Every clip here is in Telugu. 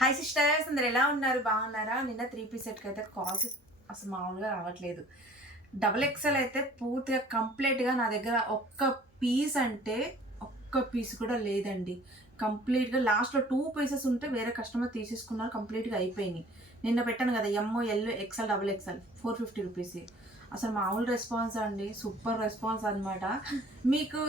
హాయ్ సిస్టర్స్ అందరు ఎలా ఉన్నారు? బాగున్నారా? నిన్న త్రీ పీస్ సెట్కి అయితే కాస్ట్ అసలు మామూలుగా రావట్లేదు. డబుల్ ఎక్సెల్ అయితే పూర్తిగా కంప్లీట్గా నా దగ్గర ఒక్క పీస్ అంటే ఒక్క పీస్ కూడా లేదండి. కంప్లీట్గా లాస్ట్లో టూ పీసెస్ ఉంటే వేరే కస్టమర్ తీసేసుకున్నారు కంప్లీట్గా అయిపోయినాయి. నిన్న పెట్టాను కదా M L XL double XL four fifty rupees అసలు మామూలు రెస్పాన్స్ అండి సూపర్ రెస్పాన్స్ అన్నమాట. మీకు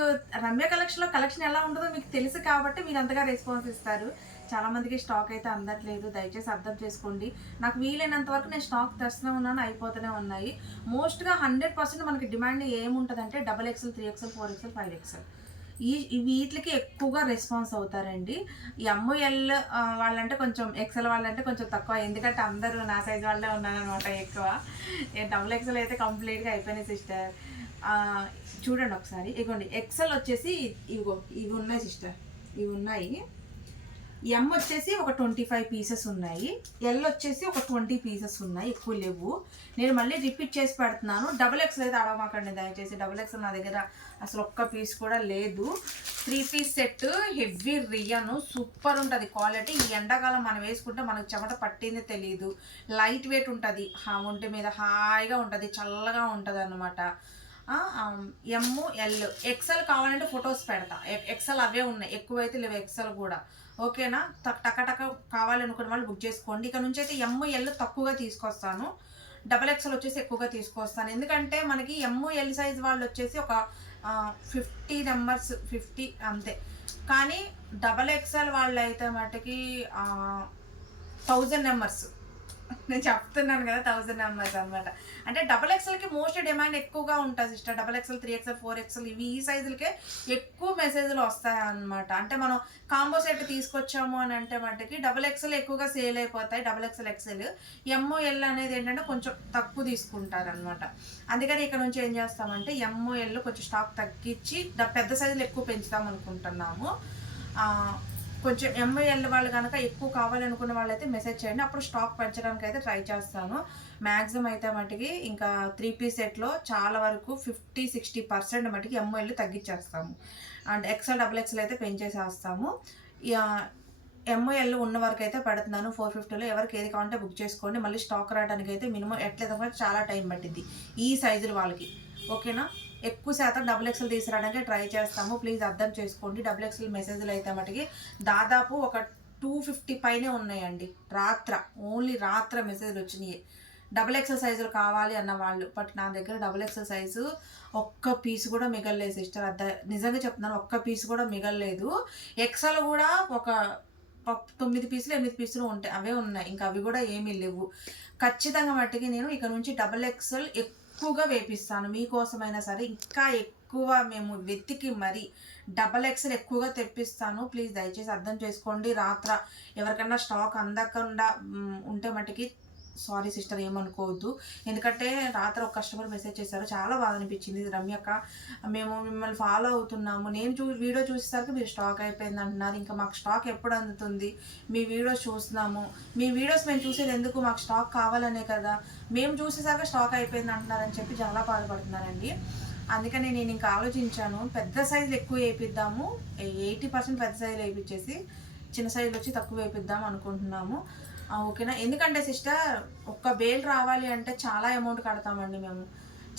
రమ్య కలెక్షన్లో కలెక్షన్ ఎలా ఉంటుందో మీకు తెలుసు కాబట్టి మీరు అంతగా రెస్పాన్స్ ఇస్తారు. చాలా మందికి స్టాక్ అయితే అందట్లేదు. దయచేసి అర్థం చేసుకోండి. నాకు వీలైనంత వరకు నేను స్టాక్ తెస్తూనే ఉన్నాను అయిపోతూనే ఉన్నాయి. మోస్ట్గా హండ్రెడ్ పర్సెంట్ మనకి డిమాండ్ ఏముంటుందంటే double XL three XL four XL five XL ఈ వీటికి ఎక్కువగా రెస్పాన్స్ అవుతారండి. ఎంఓఎల్ వాళ్ళంటే కొంచెం ఎక్సెల్ వాళ్ళంటే కొంచెం తక్కువ. ఎందుకంటే అందరూ నా సైజ్ వాళ్ళే ఉన్నారనమాట ఎక్కువ. డబుల్ ఎక్సెల్ అయితే కంప్లీట్గా అయిపోయినాయి సిస్టర్. చూడండి ఒకసారి. ఇగోండి ఎక్సెల్ వచ్చేసి ఇవిగో ఇవి ఉన్నాయి సిస్టర్. ఇవి ఉన్నాయి. ఎం వచ్చేసి ఒక ట్వంటీ ఫైవ్ పీసెస్ ఉన్నాయి. ఎల్ వచ్చేసి ఒక ట్వంటీ పీసెస్ ఉన్నాయి. ఎక్కువ లేవు. నేను మళ్ళీ రిపీట్ చేసి పెడుతున్నాను. డబుల్ ఎక్స్ అయితే అడవమాకండి దయచేసి. డబుల్ ఎక్స్ నా దగ్గర అసలు ఒక్క పీస్ కూడా లేదు. Three piece set heavy rayon super ఉంటుంది క్వాలిటీ ఈ ఎండాకాలం మనం వేసుకుంటే మనకు చెమట పట్టింది తెలియదు లైట్ వెయిట్ ఉంటుంది ఒంటి మీద హాయిగా ఉంటుంది. చల్లగా ఉంటుంది అన్నమాట ఎమ్ ఎల్ ఎక్సెల్ కావాలంటే ఫొటోస్ పెడతా. ఎక్సెల్ అవే ఉన్నాయి. ఎక్కువైతే లేవు ఎక్సెల్ కూడా. ఓకేనా? టక టక కావాలనుకున్న వాళ్ళు బుక్ చేసుకోండి. ఇక నుంచి అయితే ఎమ్ ఎల్ తక్కువగా తీసుకొస్తాను. డబల్ ఎక్సెల్ వచ్చేసి ఎక్కువగా తీసుకొస్తాను. ఎందుకంటే మనకి ఎమ్ ఎల్ సైజ్ వాళ్ళు వచ్చేసి ఒక ఫిఫ్టీ నెంబర్స్ ఫిఫ్టీ అంతే. కానీ డబల్ ఎక్సెల్ వాళ్ళు అయితే మటుకి థౌజండ్ నెంబర్స్ నేను చెప్తున్నాను కదా థౌజండ్ నెంబర్స్ అనమాట అంటే డబల్ ఎక్స్ఎల్కి మోస్ట్ డిమాండ్ ఎక్కువగా ఉంటుంది sister double XL three XL four XL ఇవి ఈ సైజులకే ఎక్కువ మెసేజ్లు వస్తాయి అనమాట అంటే మనం కాంబో సెట్ తీసుకొచ్చాము అని అంటే మటుకి డబల్ ఎక్స్ఎల్ ఎక్కువగా సేల్ అయిపోతాయి. Double XL XL M L అనేది ఏంటంటే కొంచెం తక్కువ తీసుకుంటారు అనమాట అందుకని ఇక్కడ నుంచి ఏం చేస్తామంటే ఎంఓ ఎల్ కొంచెం స్టాక్ తగ్గించి పెద్ద సైజులు ఎక్కువ పెంచుదాం అనుకుంటున్నాము. కొంచెం ఎంఐఎల్ వాళ్ళు కనుక ఎక్కువ కావాలనుకున్న వాళ్ళైతే మెసేజ్ చేయండి. అప్పుడు స్టాక్ పెంచడానికి అయితే ట్రై చేస్తాను. మ్యాక్సిమం అయితే మటుకి ఇంకా త్రీ పీస్ సెట్లో చాలా వరకు ఫిఫ్టీ సిక్స్టీ పర్సెంట్ మటుకి ఎంఐఎల్ తగ్గించేస్తాము. అండ్ ఎక్సెల్ డబుల్ ఎక్సెల్ అయితే పెంచేసేస్తాము. ఎంఓఎల్ ఉన్న వరకు అయితే పెడుతున్నాను. ఫోర్ ఫిఫ్టీలో ఎవరికి ఏది కావాలంటే బుక్ చేసుకోండి. మళ్ళీ స్టాక్ రావడానికి అయితే మినిమం ఎట్లయితే చాలా టైం పట్టింది ఈ సైజులు వాళ్ళకి. ఓకేనా ఎక్కువ శాతం డబుల్ ఎక్స్ఎల్ తీసుకురావడానికి ట్రై చేస్తాము. ప్లీజ్ అర్థం చేసుకోండి. డబుల్ ఎక్స్ఎల్ మెసేజ్లు అయితే మటుకి దాదాపు ఒక టూ ఫిఫ్టీ పైనే ఉన్నాయండి. రాత్ర ఓన్లీ రాత్ర మెసేజ్లు వచ్చినాయి. డబుల్ ఎక్సెల్ సైజులు కావాలి అన్న వాళ్ళు బట్ నా దగ్గర డబుల్ ఎక్సెల్ సైజు ఒక్క పీస్ కూడా మిగలలేదు సిస్టర్ అద్ద నిజంగా చెప్తున్నాను ఒక్క పీస్ కూడా మిగలలేదు. ఎక్సెల్ కూడా ఒక తొమ్మిది పీసులు ఎనిమిది పీసులు ఉంటాయి అవే ఉన్నాయి. ఇంకా అవి కూడా ఏమీ లేవు. ఖచ్చితంగా మట్టికి నేను ఇక నుంచి డబుల్ ఎక్సెల్ ఎక్కువ ఎక్కువగా వేపిస్తాను. మీకోసమైనా సరే ఇంకా ఎక్కువ మేము వెతికి మరి డబల్ ఎక్సెల్ ఎక్కువగా తెప్పిస్తాను. ప్లీజ్ దయచేసి అర్థం చేసుకోండి. రాత్ర ఎవరికన్నా స్టాక్ అందకుండా ఉంటే మటుకి సారీ సిస్టర్ ఏమనుకోవద్దు. ఎందుకంటే రాత్రి ఒక కస్టమర్ మెసేజ్ చేశారు చాలా బాధ అనిపించింది. రమ్యక్క మేము మిమ్మల్ని ఫాలో అవుతున్నాము. నేను చూ వీడియో చూసేసరికి మీరు స్టాక్ అయిపోయింది అంటున్నారు. ఇంకా మాకు స్టాక్ ఎప్పుడు అందుతుంది? మీ వీడియోస్ చూస్తున్నాము. మీ వీడియోస్ మేము చూసేది ఎందుకు? మాకు స్టాక్ కావాలనే కదా. మేము చూసేసరికి స్టాక్ అయిపోయింది అంటున్నారని చెప్పి చాలా బాధపడుతున్నారండి. అందుకని నేను ఇంకా ఆలోచించాను పెద్ద సైజులు ఎక్కువ వేయిద్దాము ఎయిటీ పర్సెంట్ పెద్ద సైజులు వేయించేసి చిన్న సైజులు వచ్చి తక్కువ వేయిద్దాం అనుకుంటున్నాము. ఓకేనా? ఎందుకంటే సిస్టర్ ఒక్క బేల్ రావాలి అంటే చాలా అమౌంట్ కడతామండి మేము.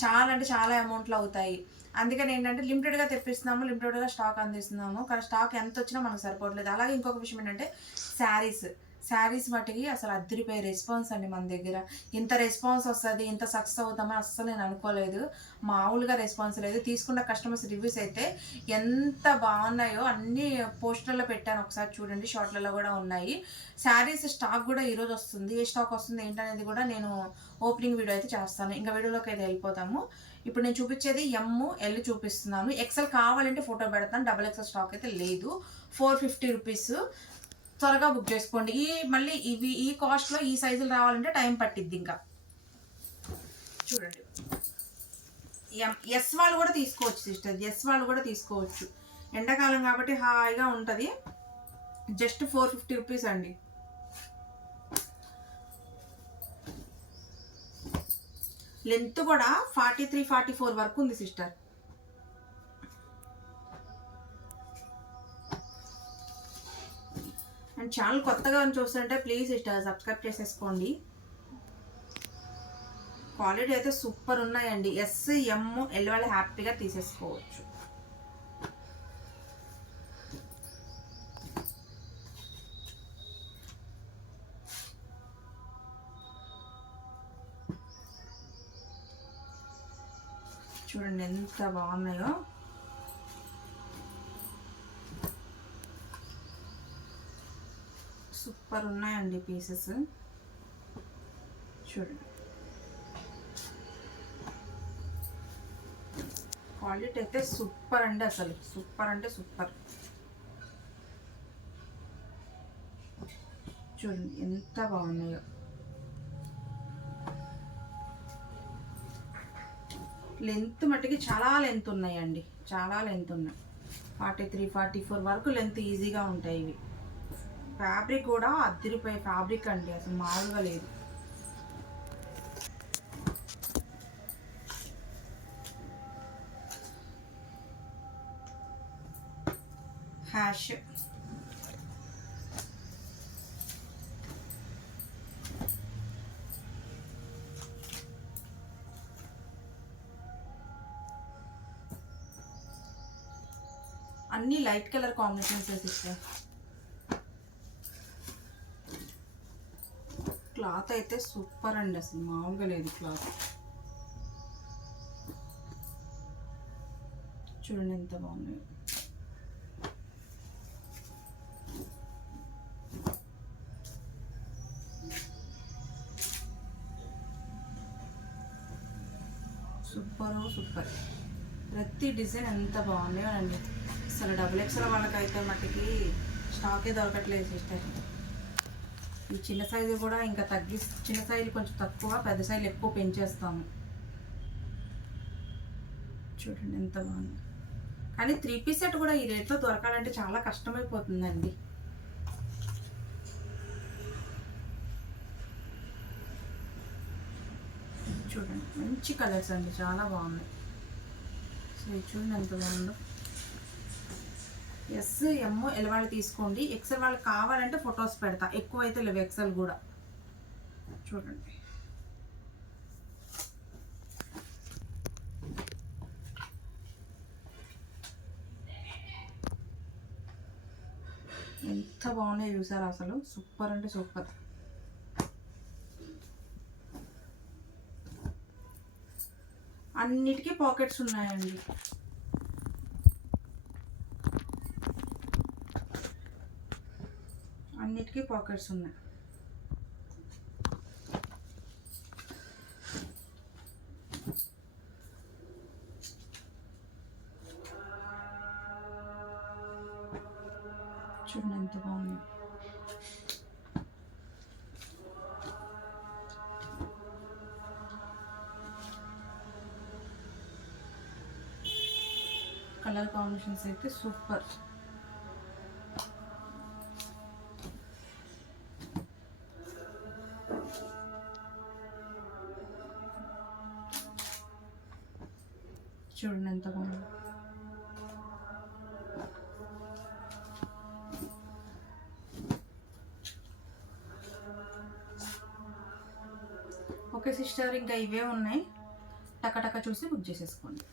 చాలా అంటే చాలా అమౌంట్లు అవుతాయి. అందుకని ఏంటంటే లిమిటెడ్గా తెప్పిస్తున్నాము లిమిటెడ్గా స్టాక్ అందిస్తున్నాము. కానీ స్టాక్ ఎంత వచ్చినా మనకు సరిపోవట్లేదు. అలాగే ఇంకొక విషయం ఏంటంటే శారీస్ శారీస్ మటుకి అసలు అద్దరిపోయే రెస్పాన్స్ అండి మన దగ్గర. ఇంత రెస్పాన్స్ వస్తుంది ఇంత సక్సెస్ అవుతామని అస్సలు నేను అనుకోలేదు. మామూలుగా రెస్పాన్స్ లేదు. తీసుకున్న కస్టమర్స్ రివ్యూస్ అయితే ఎంత బాగున్నాయో అన్ని పోస్టర్లో పెట్టాను. ఒకసారి చూడండి షార్ట్లలో కూడా ఉన్నాయి. శారీస్ స్టాక్ కూడా ఈరోజు వస్తుంది. ఏ స్టాక్ వస్తుంది ఏంటనేది కూడా నేను ఓపెనింగ్ వీడియో అయితే చేస్తాను. ఇంకా వీడియోలోకి అయితే వెళ్ళిపోతాము. ఇప్పుడు నేను చూపించేది ఎమ్ము ఎల్ చూపిస్తున్నాను. ఎక్సెల్ కావాలంటే ఫోటో పెడతాను. డబల్ ఎక్సెల్ స్టాక్ అయితే లేదు. ఫోర్ ఫిఫ్టీ రూపీస్ త్వరగా బుక్ చేసుకోండి. ఈ మళ్ళీ ఇవి ఈ కాస్ట్లో ఈ సైజులు రావాలంటే టైం పట్టిద్ది ఇంకా. చూడండి. ఎస్ వాళ్ళు కూడా తీసుకోవచ్చు సిస్టర్. ఎస్ వాళ్ళు కూడా తీసుకోవచ్చు. ఎండాకాలం కాబట్టి హాయిగా ఉంటుంది. జస్ట్ ఫోర్ ఫిఫ్టీ రూపీస్ అండి. లెంత్ కూడా ఫార్టీ త్రీ ఫార్టీ ఫోర్ వరకు ఉంది సిస్టర్. ఛానల్ కొత్తగా అని చూస్తుంటే ప్లీజ్ ఇట్లా సబ్స్క్రైబ్ చేసేసుకోండి. క్వాలిటీ అయితే సూపర్ ఉన్నాయండి. ఎస్ ఎమ్ ఎల్ వాళ్ళు హ్యాపీగా తీసేసుకోవచ్చు. చూడండి ఎంత బాగున్నాయో. సూపర్ ఉన్నాయండి పీసెస్. చూడండి క్వాలిటీ అయితే సూపర్ అండి అసలు. సూపర్ అంటే సూపర్. చూడండి ఎంత బాగున్నాయో. లెంత్ మట్టుకి చాలా లెంత్ ఉన్నాయండి. చాలా లెంత్ ఉన్నాయి. ఫార్టీ త్రీ ఫార్టీ ఫోర్ వరకు లెంత్ ఈజీగా ఉంటాయి ఇవి. ఫ్యాబ్రిక్ కూడా అద్దరిపోయే ఫ్యాబ్రిక్ అండి అసలు మామూలుగా లేదు. హ్యాష్. అన్ని లైట్ కలర్ కాంబినేషన్స్ వేసిస్తాయి క్లాత్ అయితే సూపర్ అండి అసలు మామూలుగా లేదు క్లాత్. చూడండి ఎంత బాగున్నాయి. Super super. ప్రతి డిజైన్ ఎంత బాగున్నాయో అండి. అసలు డబుల్ ఎక్స్ఎల్ వాళ్ళకైతే మట్టికి స్టాకే దొరకట్లేదు సిస్టర్. ఈ చిన్న సైజు కూడా ఇంకా తగ్గి చిన్న సైజు కొంచెం తక్కువ పెద్ద సైజు ఎక్కువ పెంచేస్తాము. చూడండి ఎంత బాగుంది. కానీ త్రీ పీస్ సెట్ కూడా ఈ రేట్లో దొరకాలంటే చాలా కష్టమైపోతుందండి. చూడండి మంచి కలర్స్ అండి చాలా బాగున్నాయి. సో చూడండి ఎంత బాగుందో. ఎస్ ఎమ్ ఎల్వాళ్ళు తీసుకోండి. ఎక్సెల్ వాళ్ళు కావాలంటే ఫొటోస్ పెడతా. ఎక్కువ అయితే లేవు ఎక్సెల్ కూడా. చూడండి. ఎంత బాగున్నాయి చూసారు అసలు? సూపర్ అంటే సూపర్ అన్నిటికీ పాకెట్స్ ఉన్నాయండి. అన్నిటికీ పాకెట్స్ ఉన్నాయి చూడండి ఎంత బాగుంది కలర్ కాంబినేషన్స్ అయితే సూపర్ చూడండి ఎంత బాగుంది. ఓకే సిస్టర్ ఇంకా ఇవే ఉన్నాయి. టక టక చూసి బుక్ చేసేసుకోండి.